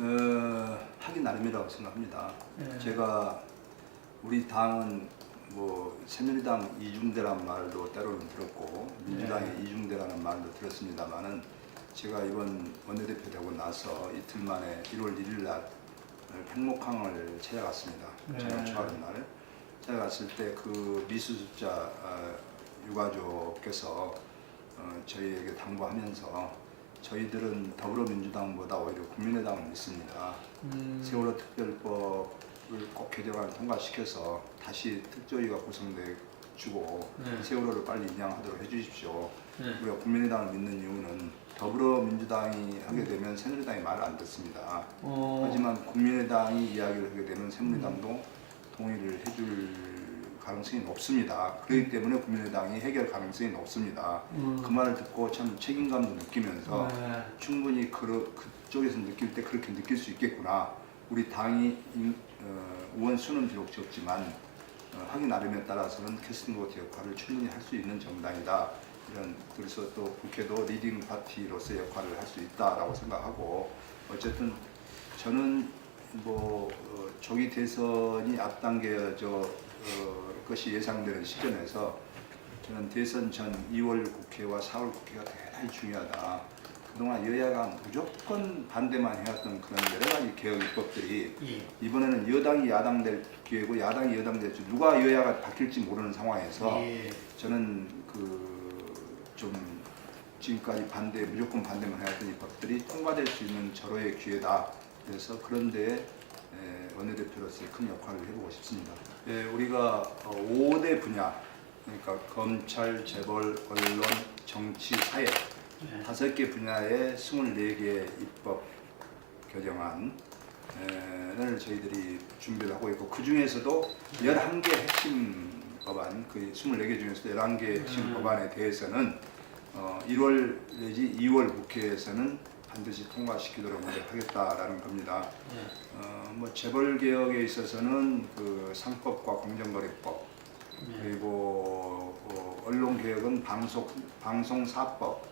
하기 나름이라고 생각합니다. 네. 제가 우리 당은 뭐 새누리당 이중대라는 말도 때로는 들었고 민주당의 네. 이중대라는 말도 들었습니다만은 제가 이번 원내대표 되고 나서 이틀 만에 1월 1일 날 팽목항을 찾아갔습니다. 네. 저녁 추하는 날 찾아갔을 때 그 미수습자 유가족께서 저희에게 당부하면서 저희들은 더불어민주당보다 오히려 국민의당을 믿습니다. 세월호 특별법을 꼭 개정안을 통과시켜서 다시 특조위가 구성돼 주고 네. 세월호를 빨리 인양하도록 해주십시오. 네. 우리가 국민의당을 믿는 이유는 더불어민주당이 하게 되면 새누리당이 말을 안 듣습니다. 하지만 국민의당이 이야기를 하게 되면 새누리당도 동의를 해줄 가능성이 높습니다. 그렇기 때문에 국민의당이 해결 가능성이 높습니다. 그 말을 듣고 참 책임감도 느끼면서 네. 충분히 그쪽에서 느낄 때 그렇게 느낄 수 있겠구나. 우리 당이 의원 수는 비록 적지만 하기 나름에 따라서는 캐스팅보트 역할을 충분히 할 수 있는 정당이다. 그래서 또 국회도 리딩 파티로서의 역할을 할 수 있다라고 생각하고, 어쨌든 저는 뭐 조기 대선이 앞당겨져 것이 예상되는 시점에서 저는 대선 전 2월 국회와 4월 국회가 대단히 중요하다. 그동안 여야가 무조건 반대만 해왔던 그런 여러 가지 개혁 입법들이 이번에는 여당이 야당 될 기회고 야당이 여당 될 줄 누가 여야가 바뀔지 모르는 상황에서 저는 좀 지금까지 무조건 반대만 해왔던 입법들이 통과될 수 있는 절호의 기회다. 그래서 그런 데에 원내대표로서의 큰 역할을 해보고 싶습니다. 우리가 5대 분야, 그러니까 검찰, 재벌, 언론, 정치, 사회 5개 분야의 24개 입법 개정안을 저희들이 준비를 하고 있고, 그 중에서도 11개 핵심 법안, 그 24개 중에서도 11개 핵심 법안에 대해서는 1월 내지 2월 국회에서는 반드시 통과시키도록 노력하겠다라는 겁니다. 뭐 재벌 개혁에 있어서는 그 상법과 공정거래법, 그리고 언론 개혁은 방송사법,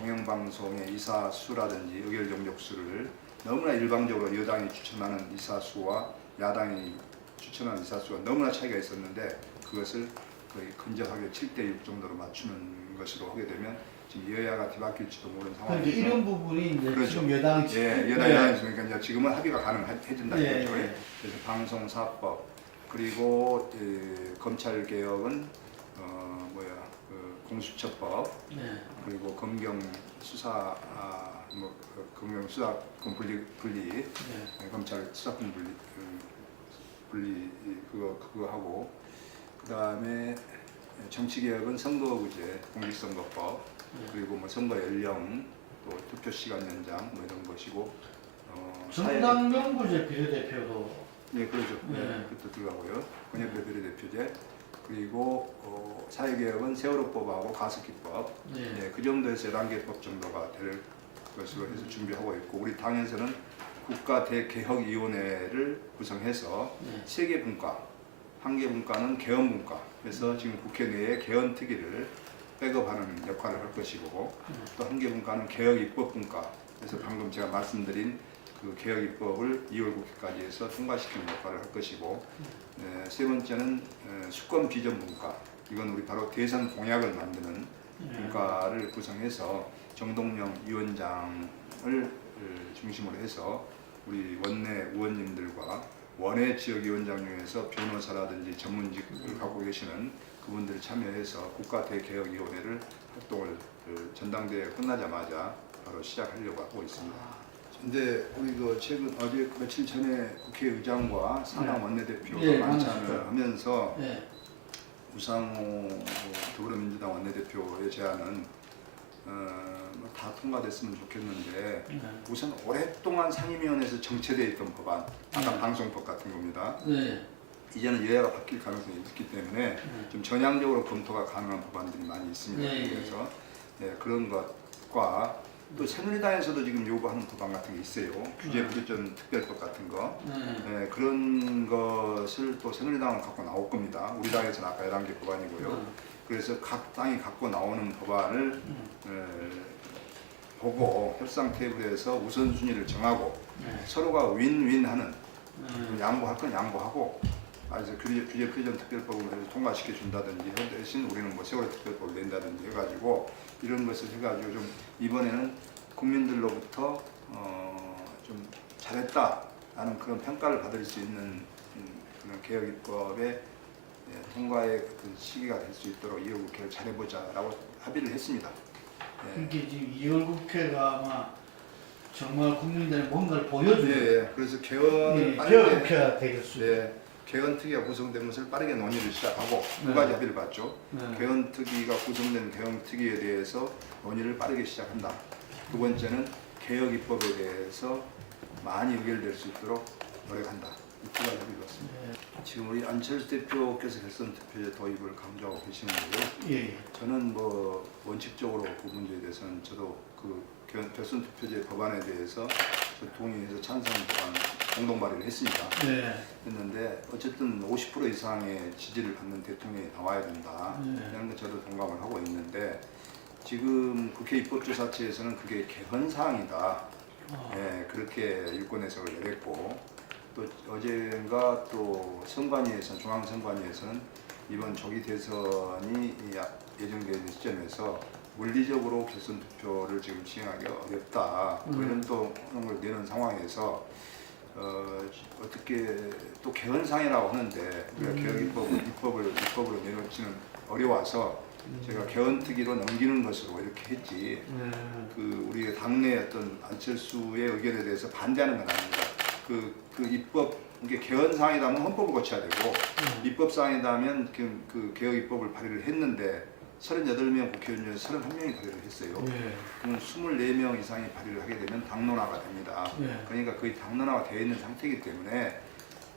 공영방송의 이사수라든지 의결 정족수를 너무나 일방적으로 여당이 추천하는 이사수와 야당이 추천하는 이사수가 너무나 차이가 있었는데 그것을 거의 근접하게 7대6 정도로 맞추는 것으로 하게 되면 지금 여야가 뒤바뀔지도 모르는 상황이죠. 이런 부분이 이제 그렇죠. 지금 여당이 여당이 있으니까 지금은 합의가 가능해진다 이거죠. 그래서 방송사법, 그리고 검찰 개혁은 공수처법, 그리고 검경 수사권 분리, 검찰 수사권 분리 그거 하고, 그 다음에 정치개혁은 선거구제, 공직선거법, 그리고 뭐 선거 연령, 또 투표 시간 연장 뭐 이런 것이고, 정당명부제 비례대표도 그렇죠. 그것도 들어가고요. 권역별 비례대표제, 그리고 사회개혁은 세월호법하고 가습기법, 그 정도에서 11개법 정도가 될 것으로 해서 준비하고 있고, 우리 당에서는 국가대개혁위원회를 구성해서 3개 분과, 1개 분과는 개헌분과, 그래서 지금 국회 내에 개헌특위를 백업하는 역할을 할 것이고, 또 1개 분과는 개혁입법분과, 그래서 방금 제가 말씀드린 그 개혁입법을 2월 국회까지 해서 통과시키는 역할을 할 것이고, 세 번째는 수권비전분과, 이건 우리 바로 대선 공약을 만드는 분과를 구성해서 정동영 위원장을 중심으로 해서 우리 원내 의원님들과 원외 지역위원장 중에서 변호사라든지 전문직을 갖고 계시는 그분들 참여해서 국가대개혁위원회를 활동을 전당대회 끝나자마자 바로 시작하려고 하고 있습니다. 근데 우리 최근 어제 며칠 전에 국회의장과 산하 원내대표가 만찬을 하면서 우상호 더불어민주당 원내대표의 제안은 다 통과됐으면 좋겠는데, 우선 오랫동안 상임위원회에서 정체되어 있던 법안, 아까 방송법 같은 겁니다. 이제는 여야가 바뀔 가능성이 있기 때문에 좀 전향적으로 검토가 가능한 법안들이 많이 있습니다. 그래서 그런 것과 또 새누리당에서도 지금 요구하는 법안 같은 게 있어요. 규제부조전 특별법 같은 거. 그런 것을 또 새누리당은 갖고 나올 겁니다. 우리 당에서는 아까 11개 법안이고요. 그래서 각 당이 갖고 나오는 법안을 보고 협상 테이블에서 우선순위를 정하고 네. 서로가 윈윈하는 양보할 건 양보하고 그래서 규제 표준 특별법을 통과시켜 준다든지 대신 우리는 뭐 세월호 특별법을 낸다든지 해가지고 이런 것을 해가지고 좀 이번에는 국민들로부터 좀 잘했다라는 그런 평가를 받을 수 있는 그런 개혁 입법의 통과의 그 시기가 될 수 있도록 이후 국회를 잘해보자라고 합의를 했습니다. 이게 지금 2월 국회가 아마 정말 국민들의 뭔가를 보여주는 그래서 개헌을 개혁 빠르게 국회가 되겠습니다. 개헌 특위가 구성된 것을 빠르게 논의를 시작하고 두 네. 가지 합의를 봤죠. 네. 개헌 특위가 구성된 개헌 특위에 대해서 논의를 빠르게 시작한다. 두 번째는 개혁 입법에 대해서 많이 의결될 수 있도록 노력한다. 이 두 가지 합의를 봤습니다. 네. 지금 우리 안철수 대표께서 결선 투표제 도입을 강조하고 계시는데요. 예. 저는 뭐 원칙적으로 그 문제에 대해서는 저도 그 결선 투표제 법안에 대해서 저 동의해서 찬성 법안 공동 발의를 했습니다. 네. 했는데 어쨌든 50% 이상의 지지를 받는 대통령이 나와야 된다. 네. 이런 거 저도 동감을 하고 있는데 지금 국회 입법조사처에서는 그게 개헌 사항이다. 그렇게 유권 해석을 내렸고 또 어젠가 또 선관위에서는 중앙선관위에서는 이번 조기 대선이 예정되는 시점에서 물리적으로 결선 투표를 지금 시행하기가 어렵다. 이런 또 그런 걸 내는 상황에서 어떻게 또 개헌상이라고 하는데 우리가 개혁 입법으로 내놓지는 어려워서 제가 개헌특위로 넘기는 것으로 이렇게 했지. 그 우리 당내 어떤 안철수의 의견에 대해서 반대하는 건 아닙니다. 그 입법 이게 개헌상이라면 헌법을 고쳐야 되고 입법상이라면 그 개혁 입법을 발의를 했는데 38명 국회의원 중에 31명이 발의를 했어요. 그러면 24명 이상이 발의를 하게 되면 당론화가 됩니다. 그러니까 거의 당론화가 되어 있는 상태이기 때문에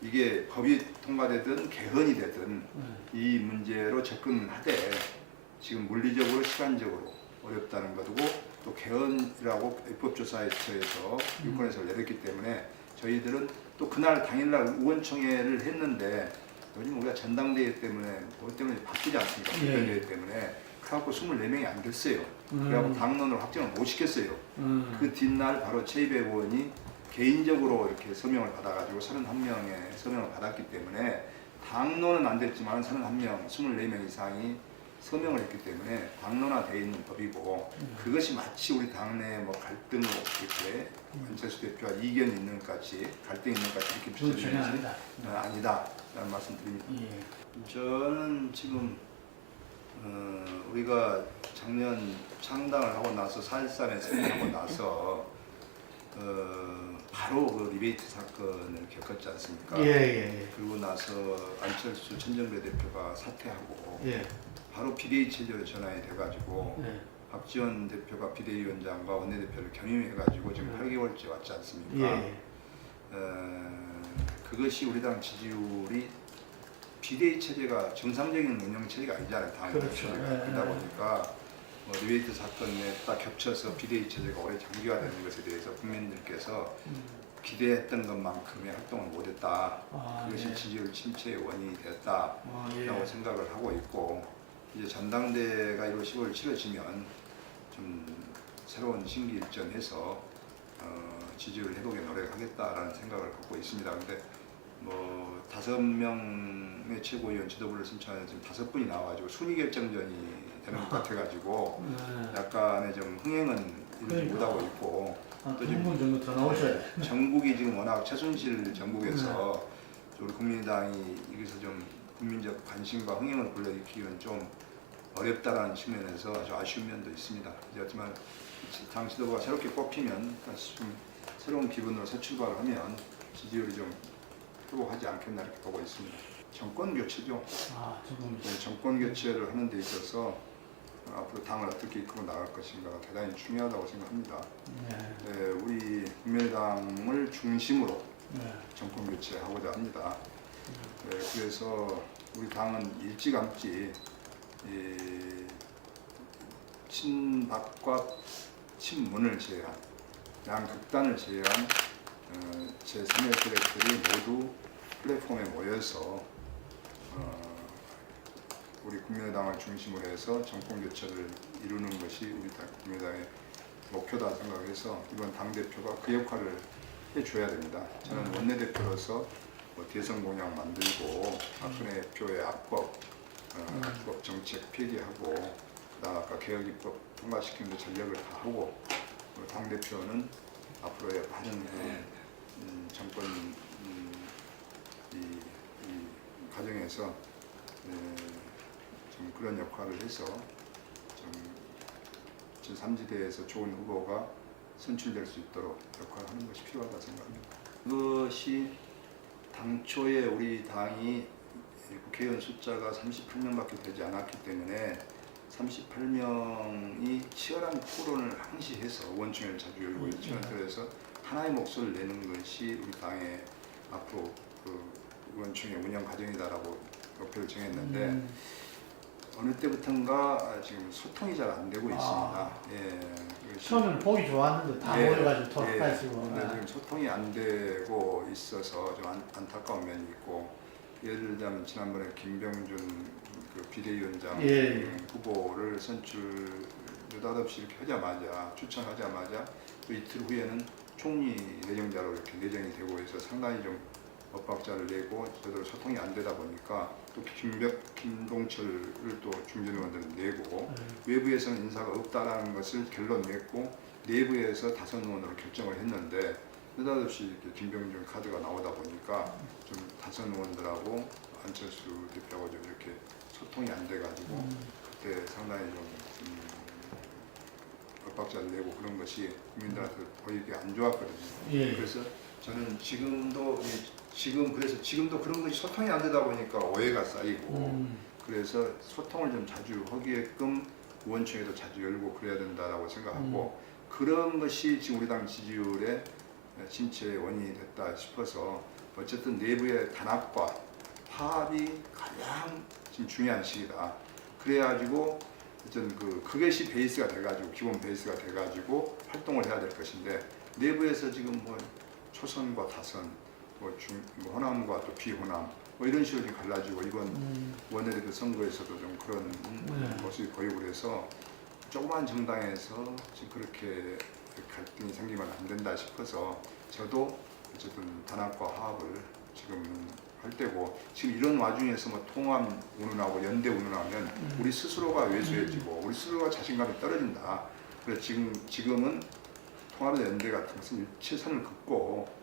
이게 법이 통과되든 개헌이 되든 이 문제로 접근하되 지금 물리적으로 시간적으로 어렵다는 거고 또 개헌이라고 입법조사처에서 유권해석을 내렸기 때문에 저희들은 또 그날 당일날 의원총회를 했는데 요즘 우리가 전당대회 때문에 뭐 때문에 바뀌지 않습니까? 전당대회 때문에 그래갖고 24명이 안 됐어요. 그래갖고 당론으로 확정을 못 시켰어요. 그 뒷날 바로 최이배 의원이 개인적으로 이렇게 서명을 받아가지고 31명의 서명을 받았기 때문에 당론은 안 됐지만 31명, 24명 이상이 서명을 했기 때문에 당론화되어 있는 법이고 그것이 마치 우리 당내 뭐 갈등으로 이렇게 안철수 대표와 이견이 있는 것 같이 갈등이 있는 것 같이 이렇게 비춰지는 것이 아니다라는 말씀드립니다. 저는 지금 우리가 작년 창당을 하고 나서 4.13에 승리하고 나서 바로 그 리베이트 사건을 겪었지 않습니까? 그리고 나서 안철수 천정배 대표가 사퇴하고 바로 비대위 체제로 전환이 돼가지고 박지원 대표가 비대위원장과 원내대표를 겸임해가지고 지금 8개월째 왔지 않습니까? 그것이 우리 당 지지율이 비대위 체제가 정상적인 운영 체제가 아니잖아요. 당 그렇죠. 그러다 보니까 뭐 리베이트 사건에 딱 겹쳐서 비대위 체제가 오래 장기화되는 것에 대해서 국민들께서 기대했던 것만큼의 활동을 못했다. 그것이 지지율 침체의 원인이 됐다라고 생각을 하고 있고 이제 전당대회가 1월 10월 치러지면 좀 새로운 신기일전해서 지지율 회복에 노력하겠다라는 생각을 갖고 있습니다. 근데 뭐 5명의 최고위원 지도부를 신청하는 지금 5분이 나와가지고 순위 결정전이 되는 것 같아가지고 약간의 좀 흥행은 이루지 못하고 있고 또 지금 2분 정도 더 나오셔야 돼요. 전국이 지금 워낙 최순실 전국에서 우리 국민의당이 여기서 좀 국민적 관심과 흥행을 불러일으키기는 좀 어렵다라는 측면에서 아주 아쉬운 면도 있습니다. 하지만 당 지도부가 새롭게 뽑히면 다시 좀 새로운 기분으로 새 출발을 하면 지지율이 좀 회복하지 않겠나 이렇게 보고 있습니다. 정권 교체죠. 정권 교체를 하는 데 있어서 앞으로 당을 어떻게 이끌어 나갈 것인가가 대단히 중요하다고 생각합니다. 우리 국민의당을 중심으로 정권 교체하고자 합니다. 그래서 우리 당은 일찌감치 친박과 친문을 제외한 양극단을 제외한 제3의 세력들이 모두 플랫폼에 모여서 우리 국민의당을 중심으로 해서 정권 교체를 이루는 것이 우리 국민의당의 목표다 생각해서 이번 당대표가 그 역할을 해줘야 됩니다. 저는 원내대표로서 뭐 대선 공약 만들고 박근혜 표의 악법, 악법 정책 폐기하고 그다음 아까 개혁입법 통과시키는 데 전력을 다하고 당대표는 앞으로의 많은 정권 이 과정에서 좀 그런 역할을 해서 좀 제3지대에서 좋은 후보가 선출될 수 있도록 역할하는 것이 필요하다 생각합니다. 그것이 당초에 우리 당이 국회의원 숫자가 38명밖에 되지 않았기 때문에 38명이 치열한 토론을 항시해서 의원총회를 자주 열고 있죠. 그래서 하나의 목소리를 내는 것이 우리 당의 앞으로 그 의원총회 운영 과정이다라고 목표를 정했는데 어느 때부턴가 지금 소통이 잘 안 되고 있습니다. 처음에는 보기 좋았는데 다 모여가지고 토론하시고. 근데 지금 소통이 안 되고 있어서 좀 안타까운 면이 있고 예를 들자면 지난번에 김병준 그 비대위원장 후보를 선출 느닷없이 이렇게 하자마자 추천하자마자 또 이틀 후에는 총리 내정자로 이렇게 내정이 되고 해서 상당히 좀 엇박자를 내고 제대로 소통이 안 되다 보니까 또 김동철을 또 중진 의원들은 내고 외부에서는 인사가 없다라는 것을 결론 냈고 내부에서 다선 의원으로 결정을 했는데 느닷없이 이렇게 김병준 카드가 나오다 보니까 좀 다선 의원들하고 안철수 대표하고 좀 이렇게 소통이 안 돼가지고 그때 상당히 좀 엇박자를 내고 그런 것이 국민들한테 보이기 안 좋았거든요. 그래서 저는 지금도 그런 것이 소통이 안 되다 보니까 오해가 쌓이고 그래서 소통을 좀 자주 하게끔 의원총회도 자주 열고 그래야 된다라고 생각하고 그런 것이 지금 우리 당 지지율의 침체의 원인이 됐다 싶어서 어쨌든 내부의 단합과 화합이 가장 지금 중요한 시기다. 그래가지고 어쨌든 그것이 베이스가 돼가지고 기본 베이스가 돼가지고 활동을 해야 될 것인데 내부에서 지금 뭐 초선과 다선 뭐 호남과 또 비호남 뭐 이런 식으로 갈라지고 이번 원내대표 선거에서도 좀 그런 모습이 보이고 그래서 조그만 정당에서 지금 그렇게 갈등이 생기면 안 된다 싶어서 저도 어쨌든 단합과 화합을 지금 할 때고 지금 이런 와중에서 뭐 통합 운운하고 연대 운운하면 우리 스스로가 왜소해지고 우리 스스로가 자신감이 떨어진다. 그래서 지금은 통합과 연대 같은 것은 최선을 긋고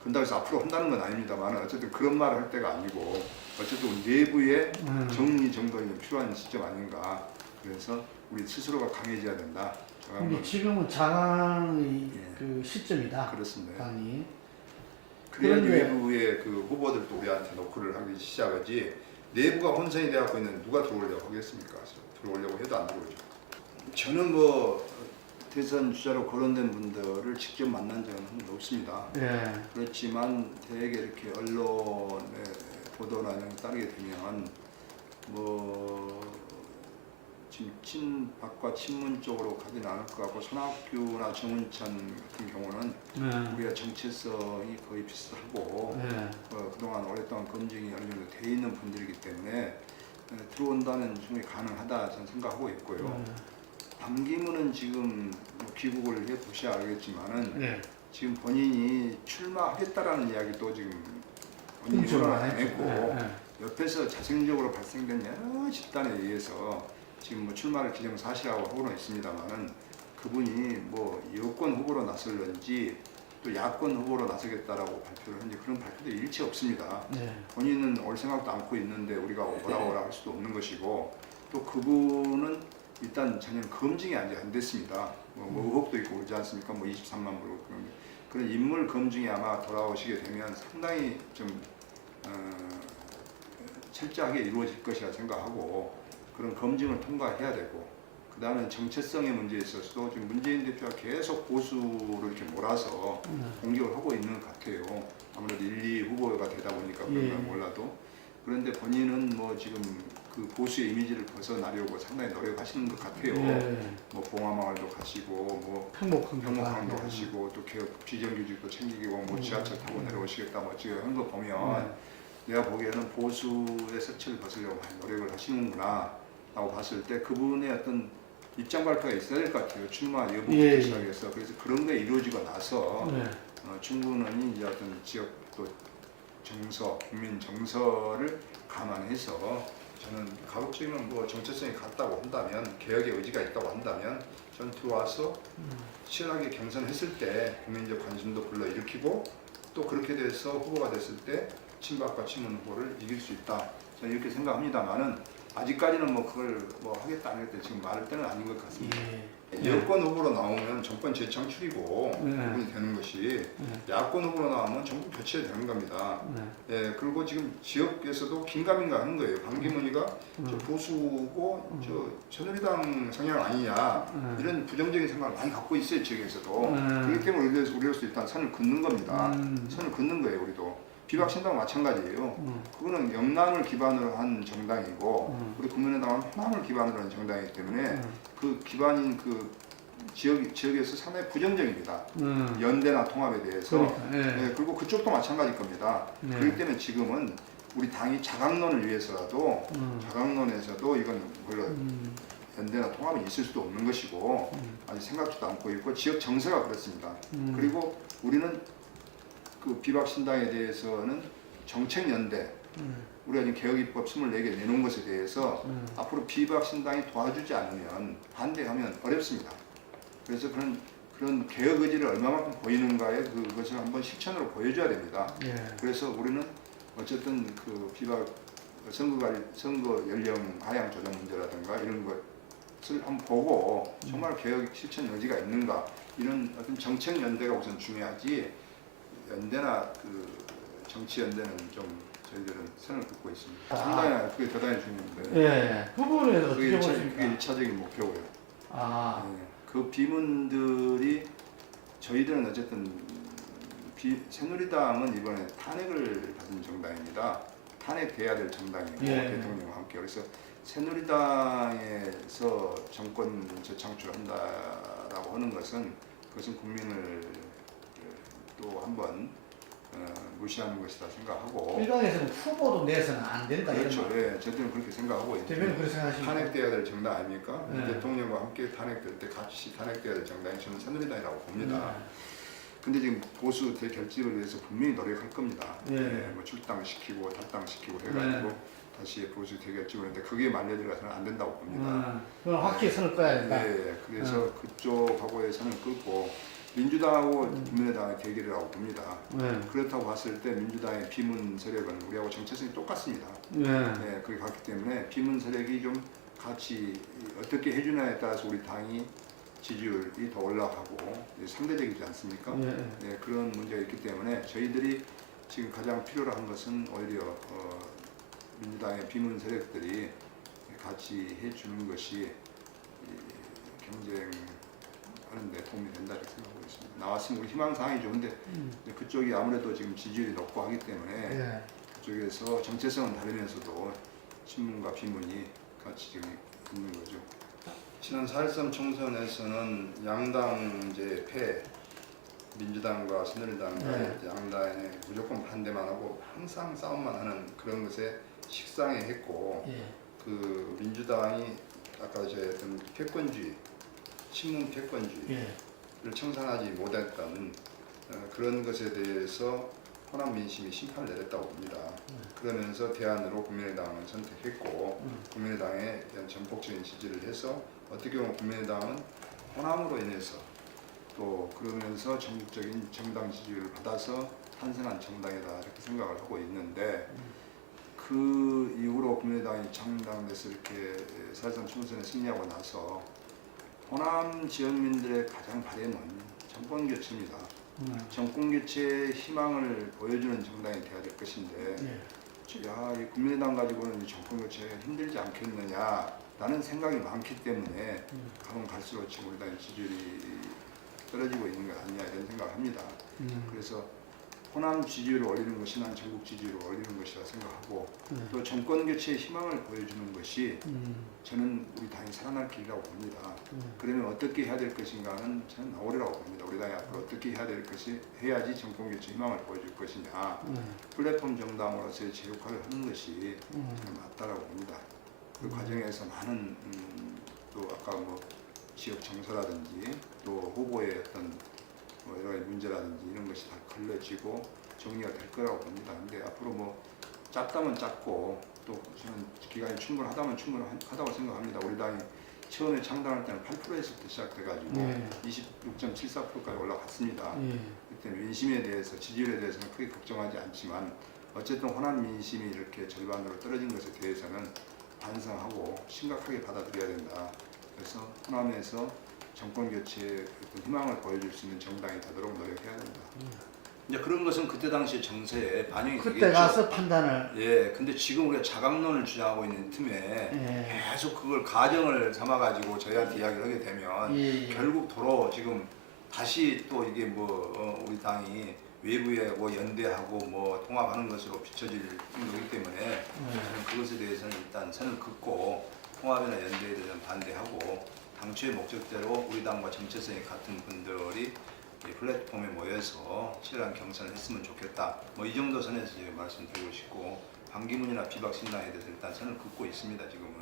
그런다고 해서 앞으로 한다는 건 아닙니다만 어쨌든 그런 말을 할 때가 아니고 어쨌든 우리 내부의 정리정돈이 필요한 시점 아닌가. 그래서 우리 스스로가 강해져야 된다. 근데 지금은 장악의 그 시점이다. 그렇습니다. 당이. 그래야지 외부의 그 후보들도 우리한테 노크를 하기 시작하지 내부가 혼선이 되어갖고 있는 누가 들어오려고 하겠습니까? 들어오려고 해도 안 들어오죠. 저는 뭐 대선 주자로 거론된 분들을 직접 만난 적은 없습니다. 그렇지만 대개 이렇게 언론의 보도나 이런 거 따르게 되면 뭐 지금 친박과 친문 쪽으로 가지는 않을 것 같고 손학규나 정운찬 같은 경우는 우리가 정체성이 거의 비슷하고 그동안 오랫동안 검증이 어느 정도 돼 있는 분들이기 때문에 들어온다는 충분히 가능하다 저는 생각하고 있고요. 반기문은 지금 귀국을 해보셔야 알겠지만은 지금 본인이 출마하겠다라는 이야기도 지금 본인이 안 했고 옆에서 자생적으로 발생된 여러 집단에 의해서 지금 뭐 출마를 기정사실하고 하고는 있습니다만은 그분이 뭐 여권 후보로 나설는지 또 야권 후보로 나서겠다라고 발표를 한지 그런 발표도 일치 없습니다. 본인은 올 생각도 않고 있는데 우리가 뭐라 할 수도 없는 것이고 또 그분은 일단 전혀 검증이 아직 안 됐습니다. 뭐 의혹도 있고 그러지 않습니까? 뭐 23만 불 그런 인물 검증이 아마 돌아오시게 되면 상당히 좀 철저하게 이루어질 것이라 생각하고 그런 검증을 통과해야 되고 그 다음에 정체성의 문제에 있어서도 지금 문재인 대표가 계속 보수를 이렇게 몰아서 공격을 하고 있는 것 같아요. 아무래도 1, 2 후보가 되다 보니까 그런 건 몰라도 그런데 본인은 뭐 지금 그 보수의 이미지를 벗어나려고 상당히 노력하시는 것 같아요. 뭐 봉화마을도 가시고 뭐 평목항도 가시고 또 비정규직도 챙기고 뭐 지하철 타고 내려오시겠다 뭐 지금 한 거 보면 내가 보기에는 보수의 색채를 벗으려고 많이 노력을 하시는구나 라고 봤을 때 그분의 어떤 입장 발표가 있어야 될 것 같아요. 출마 여부부터 예, 예. 시작해서. 그래서 그런 게 이루어지고 나서 네. 충분히 이제 어떤 지역 또 정서, 국민 정서를 감안해서 저는 가급적이면 뭐 정체성이 같다고 한다면, 개혁의 의지가 있다고 한다면 전 들어와서 치열하게 경선했을 때 국민적 관심도 불러일으키고, 또 그렇게 돼서 후보가 됐을 때 친박과 친문 후보를 이길 수 있다, 저는 이렇게 생각합니다만은 아직까지는 뭐 그걸 뭐 하겠다 안 하겠다 지금 말할 때는 아닌 것 같습니다. 예. 여권 후보로 나오면 정권 재창출이고 부분이 되는 것이, 야권 후보로 나오면 정권 교체가 되는 겁니다. 예, 그리고 지금 지역에서도 긴가민가 하는 거예요. 반기문이가 저 보수고 저 새누리당 성향 아니냐, 이런 부정적인 생각을 많이 갖고 있어요, 지역에서도. 그렇기 때문에 우리로서 일단 선을 긋는 겁니다. 선을 긋는 거예요, 우리도. 비박신당은 마찬가지예요. 그거는 영남을 기반으로 한 정당이고 우리 국민의당은 호남을 기반으로 한 정당이기 때문에 그 기반인 그 지역에서 상당히 부정적입니다. 연대나 통합에 대해서. 그러니까, 예. 네, 그리고 그쪽도 마찬가지일 겁니다. 네. 그렇기 때문에 지금은 우리 당이 자강론을 위해서라도 자강론에서도 이건 별로 연대나 통합이 있을 수도 없는 것이고 아직 생각지도 않고 있고, 지역 정세가 그렇습니다. 그리고 우리는 그 비박신당에 대해서는 정책연대, 우리가 지금 개혁입법 24개 내놓은 것에 대해서 앞으로 비박신당이 도와주지 않으면, 반대하면 어렵습니다. 그래서 그런 개혁 의지를 얼마만큼 보이는가에 그것을 한번 실천으로 보여줘야 됩니다. 예. 그래서 우리는 어쨌든 그 비박 선거 연령 하향 조정 문제라든가 이런 것을 한번 보고 정말 개혁 실천 여지가 있는가, 이런 어떤 정책 연대가 우선 중요하지, 연대나 그 정치 연대는 좀 저희들은 선을 긋고 있습니다. 상당히 그게 대단히 중요한데. 예. 그 부분에 어떻게 그게 보십니까? 1차적인 목표고요. 아, 네. 그 비문들이 저희들은 어쨌든 새누리당은 이번에 탄핵을 받은 정당입니다. 탄핵돼야 될 정당이고 예. 대통령과 함께. 그래서 새누리당에서 정권 재창출한다라고 하는 것은 그것은 국민을 또 한번 무시하는 것이다 생각하고. 일각에서는 후보도 내서는 안 된다. 그렇죠. 이런 말. 예, 저희들은 그렇게 생각하고 있죠. 대변인 그렇게 생각하십니까? 탄핵돼야 될 정당 아닙니까? 네. 대통령과 함께 탄핵될 때 같이 탄핵돼야 될 정당이 저는 새누리당이라고 봅니다. 네. 근데 지금 보수 대결집을 위해서 분명히 노력할 겁니다. 네. 뭐 출당시키고 탈당시키고 해가지고 다시 보수 대결집을 했는데 그게 말려들어가서는 안 된다고 봅니다. 그럼 확실히 선을 꺼야 된다. 네, 그래서 그쪽하고의 선을 끊고 민주당하고 국민의당의 대결이라고 봅니다. 네. 그렇다고 봤을 때 민주당의 비문 세력은 우리하고 정체성이 똑같습니다. 네. 네, 그게 같기 때문에 비문 세력이 좀 같이 어떻게 해주냐에 따라서 우리 당이 지지율이 더 올라가고 상대적이지 않습니까? 네. 네, 그런 문제가 있기 때문에 저희들이 지금 가장 필요로 한 것은 오히려 민주당의 비문 세력들이 같이 해주는 것이 이 경쟁하는 데 도움이 된다 이렇게 생각하고 있습니다. 나왔으면 우리 희망사항이죠. 근데 그쪽이 아무래도 지금 지지율이 높고 하기 때문에 네. 그쪽에서 정체성은 다르면서도 친문과 비문이 같이 지금 있는 거죠. 지난 4.13 총선에서는 양당제 패, 민주당과 새누리당과 양당에 무조건 반대만 하고 항상 싸움만 하는 그런 것에 식상해 했고, 예. 그 민주당이 아까 제 어떤 패권주의, 친문 패권주의를 청산하지 못했던 그런 것에 대해서 호남 민심이 심판을 내렸다고 봅니다. 그러면서 대안으로 국민의당을 선택했고 국민의당에 대한 전폭적인 지지를 해서 어떻게 보면 국민의당은 호남으로 인해서 또 그러면서 전국적인 정당 지지를 받아서 탄생한 정당이다 이렇게 생각을 하고 있는데, 그 이후로 국민의당이 창당돼서 이렇게 4.13 총선에 승리하고 나서 호남 지역민들의 가장 바람은 정권 교체입니다. 정권 교체의 희망을 보여주는 정당이 되어야 될 것인데, 야, 이 국민의당 가지고는 이 정권 교체가 힘들지 않겠느냐라는 생각이 많기 때문에 가면 갈수록 지금 우리 당의 지지율이 떨어지고 있는 것 아니냐 이런 생각을 합니다. 그래서 호남 지지율을 올리는 것이 난 전국 지지율을 올리는 것이라 생각하고, 또 정권 교체의 희망을 보여주는 것이 저는 우리 당이 살아날 길이라고 봅니다. 그러면 어떻게 해야 될 것인가는 저는 나오리라고 봅니다. 우리 당이 앞으로 어떻게 해야 될 것이 해야지 정권 교체 희망을 보여줄 것이냐, 플랫폼 정당으로서의 제 역할을 하는 것이 저는 맞다라고 봅니다. 그 과정에서 많은 또 아까 뭐 지역 정서라든지 또 후보의 어떤 뭐 여러 가지 문제라든지 이런 것이 다 걸러지고 정리가 될 거라고 봅니다. 근데 앞으로 뭐 짧다면 짧고 또 저는 기간이 충분하다면 충분하다고 생각합니다. 우리 당이 처음에 창당할 때는 8%에서부터 시작돼가지고 예. 26.74%까지 올라갔습니다. 예. 그때 민심에 대해서 지지율에 대해서는 크게 걱정하지 않지만 어쨌든 호남 민심이 이렇게 절반으로 떨어진 것에 대해서는 반성하고 심각하게 받아들여야 된다. 그래서 호남에서 정권 교체의 어떤 희망을 보여줄 수 있는 정당이 되도록 노력해야 된다. 이제 그런 것은 그때 당시 정세에 반영이 그때 되겠죠. 가서 판단을. 예, 근데 지금 우리가 자강론을 주장하고 있는 틈에 예. 계속 그걸 가정을 삼아가지고 저희한테 이야기를 하게 되면 예. 결국 도로 지금 다시 또 이게 우리 당이 외부에 뭐 연대하고 뭐 통합하는 것으로 비춰질 거기 때문에 저는 그것에 대해서는 일단 선을 긋고 통합이나 연대에 대해서는 반대하고 당초의 목적대로 우리 당과 정체성이 같은 분들이 이 플랫폼에 모여서 치열한 경선을 했으면 좋겠다. 뭐 이 정도 선에서 제가 말씀드리고 싶고 반기문이나 비박신당에 대해서 일단 선을 긋고 있습니다. 지금은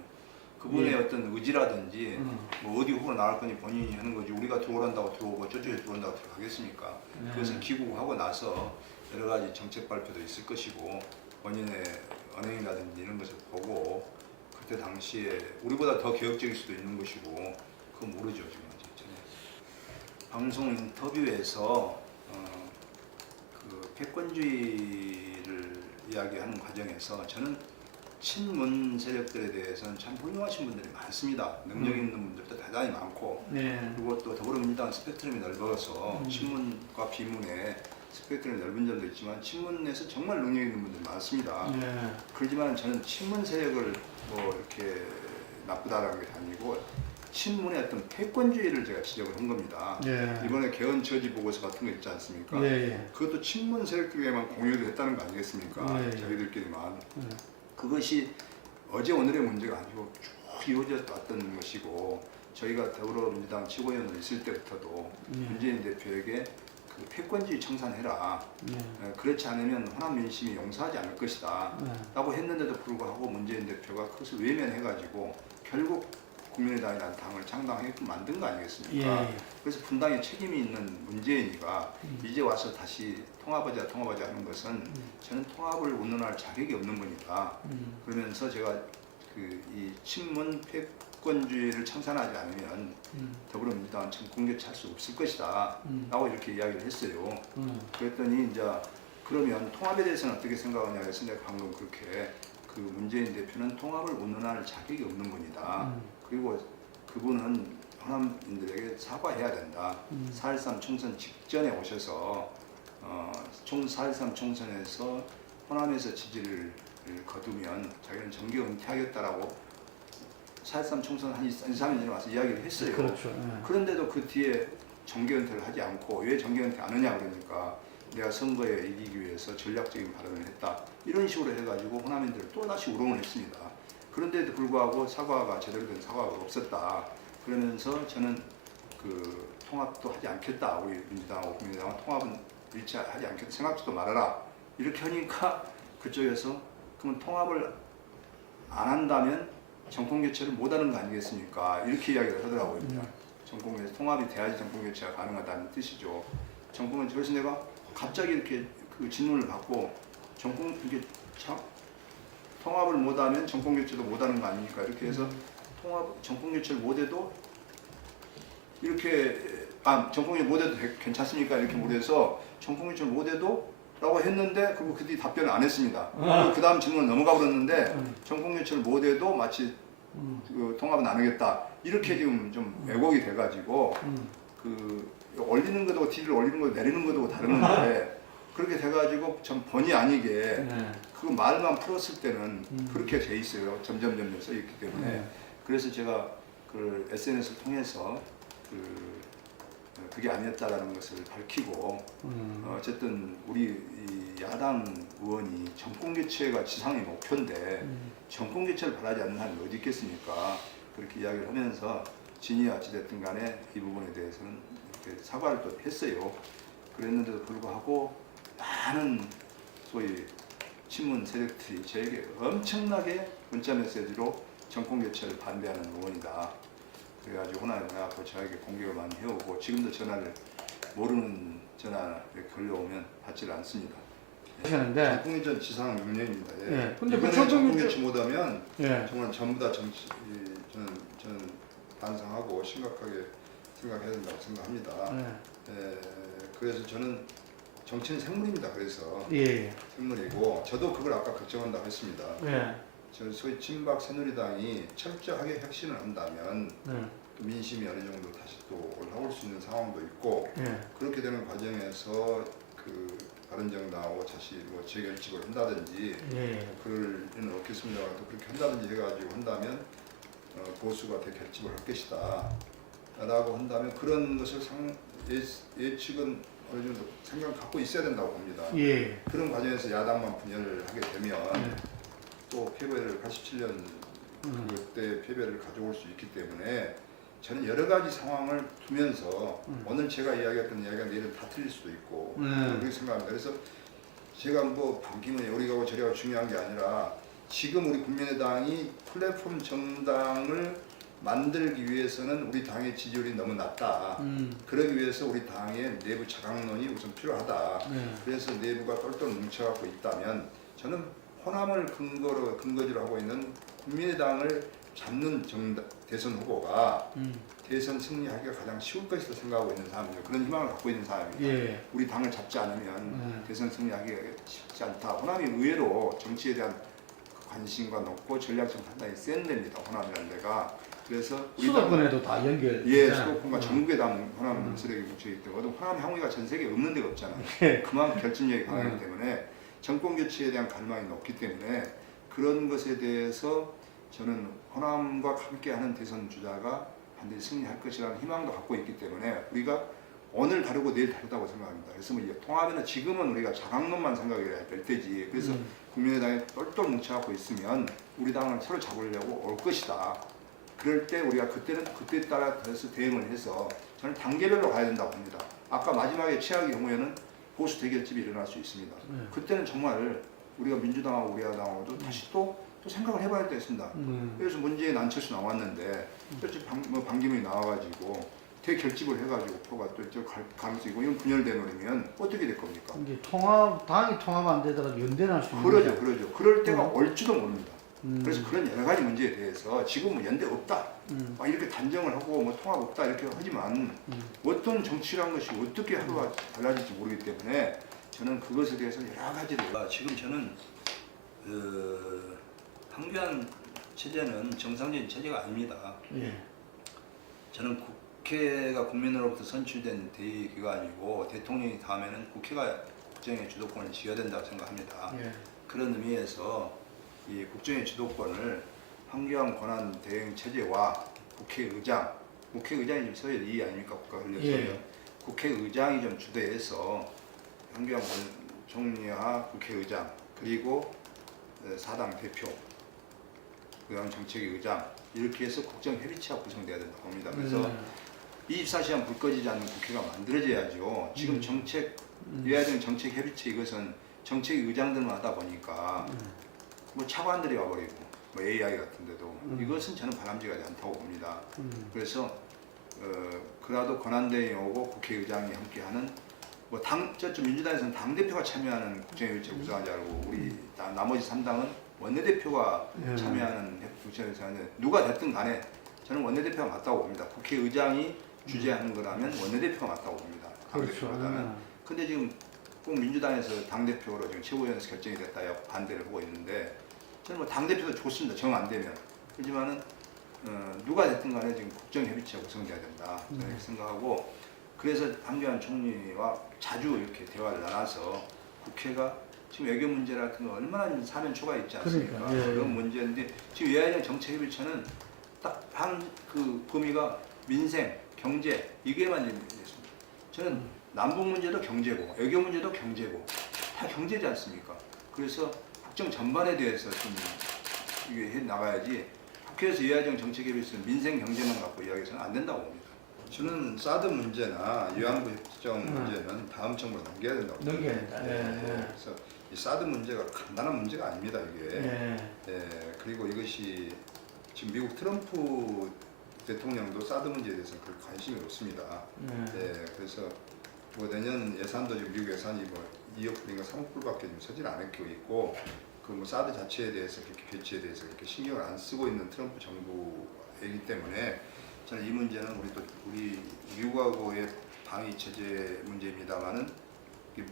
그분의 예. 어떤 의지라든지 뭐 어디 후보로 나갈 거니 본인이 하는 거지 우리가 들어오란다고 들어오고 저쪽에 들어온다고 들어가겠습니까? 그것은 귀국하고 나서 여러 가지 정책 발표도 있을 것이고 본인의 언행이라든지 이런 것을 보고 그때 당시에 우리보다 더 개혁적일 수도 있는 것이고 그건 모르죠 지금. 방송 인터뷰에서 그 패권주의를 이야기하는 과정에서 저는 친문 세력들에 대해서는 참 훌륭하신 분들이 많습니다. 능력 있는 분들도 대단히 많고 네. 그리고 또 더불어민주당 스펙트럼이 넓어서 친문과 비문의 스펙트럼이 넓은 점도 있지만 친문에서 정말 능력 있는 분들이 많습니다. 네. 그렇지만 저는 친문 세력을 뭐 이렇게 나쁘다라는 게 아니고 친문의 어떤 패권주의를 제가 지적을 한 겁니다. 네. 이번에 개헌 처지 보고서 같은 거 있지 않습니까? 예. 그것도 친문 세력들에게만 공유를 했다는 거 아니겠습니까? 네. 저희들끼리만. 네. 그것이 어제 오늘의 문제가 아니고 쭉 이어져 왔던 것이고 저희가 더불어민주당 최고위원으로 있을 때부터도 문재인 대표에게 그 패권주의 청산해라. 그렇지 않으면 호남 민심이 용서하지 않을 것이다. 라고 했는데도 불구하고 문재인 대표가 그것을 외면해가지고 결국 국민의당이라는 당을 창당하게끔 만든 거 아니겠습니까? 예. 그래서 분당에 책임이 있는 문재인이가 이제 와서 다시 통합하자 하는 것은 저는 통합을 운운할 자격이 없는 분이다. 그러면서 제가 이 친문 패권주의를 청산하지 않으면 더불어민주당은 정권교체할 수 없을 것이다. 라고 이렇게 이야기를 했어요. 그랬더니 이제 그러면 통합에 대해서는 어떻게 생각하냐 해서 내가 방금 그렇게 그 문재인 대표는 통합을 운운할 자격이 없는 분이다. 그리고 그분은 호남인들에게 사과해야 된다. 4.13 총선 직전에 오셔서 4.13 총선에서 호남에서 지지를 거두면 자기는 정계 은퇴하겠다라고 4.13 총선 한 2, 3일 전에 와서 이야기를 했어요. 그렇죠. 그런데도 그 뒤에 정계 은퇴를 하지 않고 왜 정계 은퇴 안 하냐 그러니까 내가 선거에 이기기 위해서 전략적인 발언을 했다. 이런 식으로 해가지고 호남인들을 또다시 우롱을 했습니다. 그런데도 불구하고 사과가 제대로 된 사과가 없었다. 그러면서 저는 그 통합도 하지 않겠다. 우리 민주당하고 국민의당은 통합은 일치하지 않겠다. 생각지도 말아라. 이렇게 하니까 그쪽에서 그러면 통합을 안 한다면 정권교체를 못하는 거 아니겠습니까? 이렇게 이야기를 하더라고요. 정권교체, 통합이 돼야지 정권교체가 가능하다는 뜻이죠. 정권교체, 그래서 내가 갑자기 이렇게 그 질문을 받고 통합을 못하면 정권교체도 못하는 거 아닙니까? 이렇게 해서 정권교체를 못해도 이렇게 정권교체 못해도 괜찮습니까? 이렇게 물어서 정권교체를 못해도 라고 했는데 그 뒤 답변을 안 했습니다. 그 다음 질문을 넘어가 버렸는데 정권교체를 못해도 마치 그 통합은 안 하겠다. 이렇게 지금 좀 왜곡이 돼가지고 그 올리는 것도 TV를 올리는 것도 내리는 것도 다르는데 그렇게 돼가지고 좀 본의 아니게 그 말만 풀었을 때는 그렇게 돼 있어요. 점점 써 있기 때문에 그래서 제가 그 SNS를 통해서 그게 아니었다라는 것을 밝히고 어쨌든 우리 이 야당 의원이 정권교체가 지상의 목표인데 정권교체를 바라지 않는 사람이 어디 있겠습니까? 그렇게 이야기를 하면서 진이 어찌됐든 간에 이 부분에 대해서는 이렇게 사과를 또 했어요. 그랬는데도 불구하고 많은 소위 친문 세력들이 저에게 엄청나게 문자 메시지로 정권교체를 반대하는 의원이다. 그래가지고 호남에 와서 저에게 공격을 많이 해오고 지금도 전화를 모르는 전화 이렇게 걸려오면 받지를 않습니다. 하시는데 정통일전 지상 6년입니다. 예. 예. 근데 그 이번에 정통일전- 정통일치 못하면 예. 정말 전부 다 정치 저는 반성하고 심각하게 생각해야 된다고 생각합니다. 예. 그래서 저는 정치는 생물입니다. 그래서 예. 생물이고 저도 그걸 아까 걱정한다고 했습니다. 예. 저 소위 친박 새누리당이 철저하게 혁신을 한다면 예. 또 민심이 어느 정도 다시 또 올라올 수 있는 상황도 있고 예. 그렇게 되는 과정에서 그 바른정당하고 다시 뭐 재결집을 한다든지 예. 그럴 일은 없겠습니다만 또 그렇게 한다든지 해가지고 한다면 보수가 대결집을 할 것이다 라고 한다면 그런 것을 예측은 어느 정도 생각을 갖고 있어야 된다고 봅니다. 예. 그런 과정에서 야당만 분열을 하게 되면 예. 또 패배를 87년 그때 패배를 가져올 수 있기 때문에 저는 여러 가지 상황을 두면서 오늘 제가 이야기했던 이야기가 내일은 다 틀릴 수도 있고 그렇게 생각합니다. 그래서 제가 뭐 반기문이 우리가 저리가 중요한 게 아니라 지금 우리 국민의당이 플랫폼 정당을 만들기 위해서는 우리 당의 지지율이 너무 낮다. 그러기 위해서 우리 당의 내부 자강론이 우선 필요하다. 예. 그래서 내부가 똘똘 뭉쳐갖고 있다면 저는 호남을 근거지로 하고 있는 국민의당을 잡는 대선 후보가 대선 승리하기가 가장 쉬울 것이다 생각하고 있는 사람이에요. 그런 희망을 갖고 있는 사람입니다. 예. 우리 당을 잡지 않으면 대선 승리하기가 쉽지 않다. 호남이 의외로 정치에 대한 관심과 높고 전략적 판단이 센 데입니다. 호남이라는 데가. 그래서 우리 수도권에도 다 연결. 예, 수도권과 전국에 다 호남 세력이 뭉쳐있기 때문에 호남 향후가 전 세계에 없는 데가 없잖아요. 그만큼 결집력이 강하기 때문에 정권 교체에 대한 갈망이 높기 때문에 그런 것에 대해서 저는 호남과 함께하는 대선 주자가 반드시 승리할 것이라는 희망도 갖고 있기 때문에 우리가 오늘 다르고 내일 다르다고 생각합니다. 그래서 뭐 통합에는 지금은 우리가 자강론만 생각해야 될 때지. 그래서 국민의당이 똘똘 뭉쳐갖고 있으면 우리 당을 서로 잡으려고 올 것이다. 그럴 때 우리가 그때는 그때에 따라 대응을 해서 저는 단계별로 가야 된다고 봅니다. 아까 마지막에 최악의 경우에는 보수 대결집이 일어날 수 있습니다. 그때는 정말 우리가 민주당하고 우리 야당하고도 다시 또 생각을 해봐야 되겠습니다. 그래서 문재인 안철수 나왔는데 또 반기문이 나와가지고 대결집을 해가지고 표가 또 가능성이 있고 이런 분열되면 어떻게 될 겁니까? 이게 당이 통합 안 되더라도 연대는 할 수 있는 그러죠. 그럴 때가 올지도 모릅니다. 그래서 그런 여러 가지 문제에 대해서 지금은 연대 없다. 막 이렇게 단정을 하고 뭐 통합 없다 이렇게 하지만 어떤 정치란 것이 어떻게 하루가 달라질지 모르기 때문에 저는 그것에 대해서 여러 가지를 지금 저는 황교안 체제는 정상적인 체제가 아닙니다. 예. 저는 국회가 국민으로부터 선출된 대의기관이고 대통령이 다음에는 국회가 국정의 주도권을 쥐어야 된다고 생각합니다. 예. 그런 의미에서 이 국정의 주도권을 황교안 권한 대행 체제와 국회의장이 좀 서열 2위 아닙니까? 국가 권력 서열. 예. 국회의장이 좀 주도해서 황교안 총리와 국회의장 그리고 사당 대표 그다음 정책위 의장 이렇게 해서 국정협의체가 구성돼야 된다고 봅니다. 그래서 24시간 불 꺼지지 않는 국회가 만들어져야죠. 지금 예하정 정책협의체 이것은 정책위 의장들만 하다 보니까 뭐 차관들이 와버리고 뭐 AI 같은 데도 이것은 저는 바람직하지 않다고 봅니다. 그래서 그라도 권한대행이 오고 국회의장이 함께하는 뭐 저쪽 민주당에서는 당대표가 참여하는 국정협의체 구성하자고 우리 나머지 3당은 원내대표가 참여하는 국정협의체 하는데 누가 됐든 간에 저는 원내대표가 맞다고 봅니다. 국회의장이 주재하는 거라면 원내대표가 맞다고 봅니다. 당대표보다는. 근데 지금 꼭 민주당에서 당대표로 지금 최고위원회에서 결정이 됐다 반대를 하고 있는데 저는 뭐 당대표도 좋습니다. 정 안 되면. 그렇지만은 누가 됐든 간에 지금 국정협의체가 구성돼야 된다 이렇게 생각하고 그래서 황교안 총리와 자주 이렇게 대화를 나눠서 국회가 지금 외교 문제 같은 거 얼마나 사면 초가 있지 않습니까? 그러니까, 예. 그런 문제인데 지금 예하정 정책협의체는 딱 그 범위가 민생, 경제 이게만 있습니다. 저는 남북 문제도 경제고 외교 문제도 경제고 다 경제지 않습니까? 그래서 국정 전반에 대해서 좀 이게 해 나가야지 국회에서 예하정 정책협의체는 민생 경제만 갖고 이야기해서는 안 된다고 봅니다. 저는 사드 문제나 위안부 협정 문제는 다음 정부로 넘겨야 된다고 봅니다. 넘겨야 된다. 그래서 이 사드 문제가 간단한 문제가 아닙니다. 이게. 예. 그리고 이것이 지금 미국 트럼프 대통령도 사드 문제에 대해서 그 관심이 없습니다. 예, 그래서 뭐 내년 예산도 지금 미국 예산이 뭐 2억 불인가 3억 불밖에 지금 서질 않고 있고 그 뭐 사드 자체에 대해서 그렇게 배치에 대해서 그렇게 신경을 안 쓰고 있는 트럼프 정부이기 때문에 저는 이 문제는 우리 미국하고의 방위 체제 문제입니다만은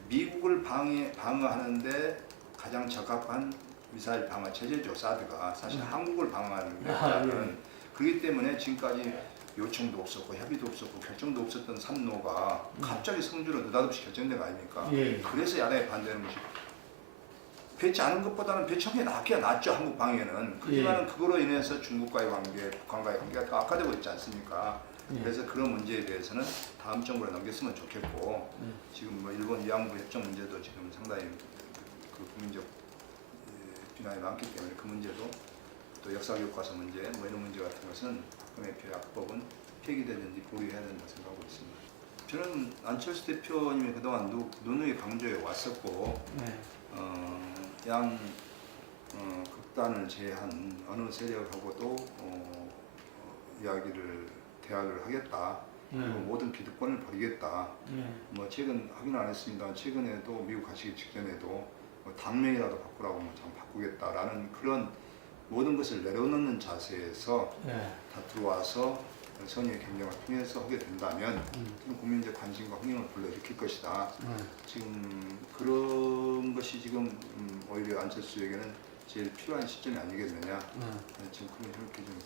미국을 방어하는데 가장 적합한 미사일 방어 체제죠. 사드가 사실 한국을 방어하는 데는 그렇기 때문에 지금까지 요청도 없었고 협의도 없었고 결정도 없었던 삼노가 갑자기 성주로 느닷없이 결정된 거 아닙니까? 예. 그래서 야당이 반대하는 것이 배치하는 것보다는 배치하는 게 낫죠. 한국 방위에는. 그렇지만 그거로 인해서 중국과의 관계, 북한과의 관계가 더 악화되고 있지 않습니까? 그래서 그런 문제에 대해서는 다음 정부에 넘겼으면 좋겠고 지금 뭐 일본 위안부 협정 문제도 지금 상당히 그 국민적 비난이 많기 때문에 그 문제도 또 역사 교과서 문제 뭐 이런 문제 같은 것은 박근혜 표약법은 폐기되든지 보류해야 된다고 생각하고 있습니다. 저는 안철수 대표님이 그동안 누누이 강조해 왔었고 양 극단을 제한 어느 세력하고도 대화를 하겠다. 그리고 모든 기득권을 버리겠다. 뭐 최근 확인 안 했습니다. 최근에도 미국 가시기 직전에도 뭐 당명이라도 바꾸라고 참 바꾸겠다라는 그런 모든 것을 내려놓는 자세에서 다 들어와서 선의의 경쟁을 통해서 하게 된다면 좀 국민적 관심과 흥행을 불러일으킬 것이다. 지금 그런 것이 지금 오히려 안철수에게는 제일 필요한 시점이 아니겠느냐. 지금 그렇게 좀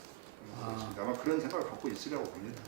생각했습니다. 아마 그런 생각을 갖고 있으려고 봅니다.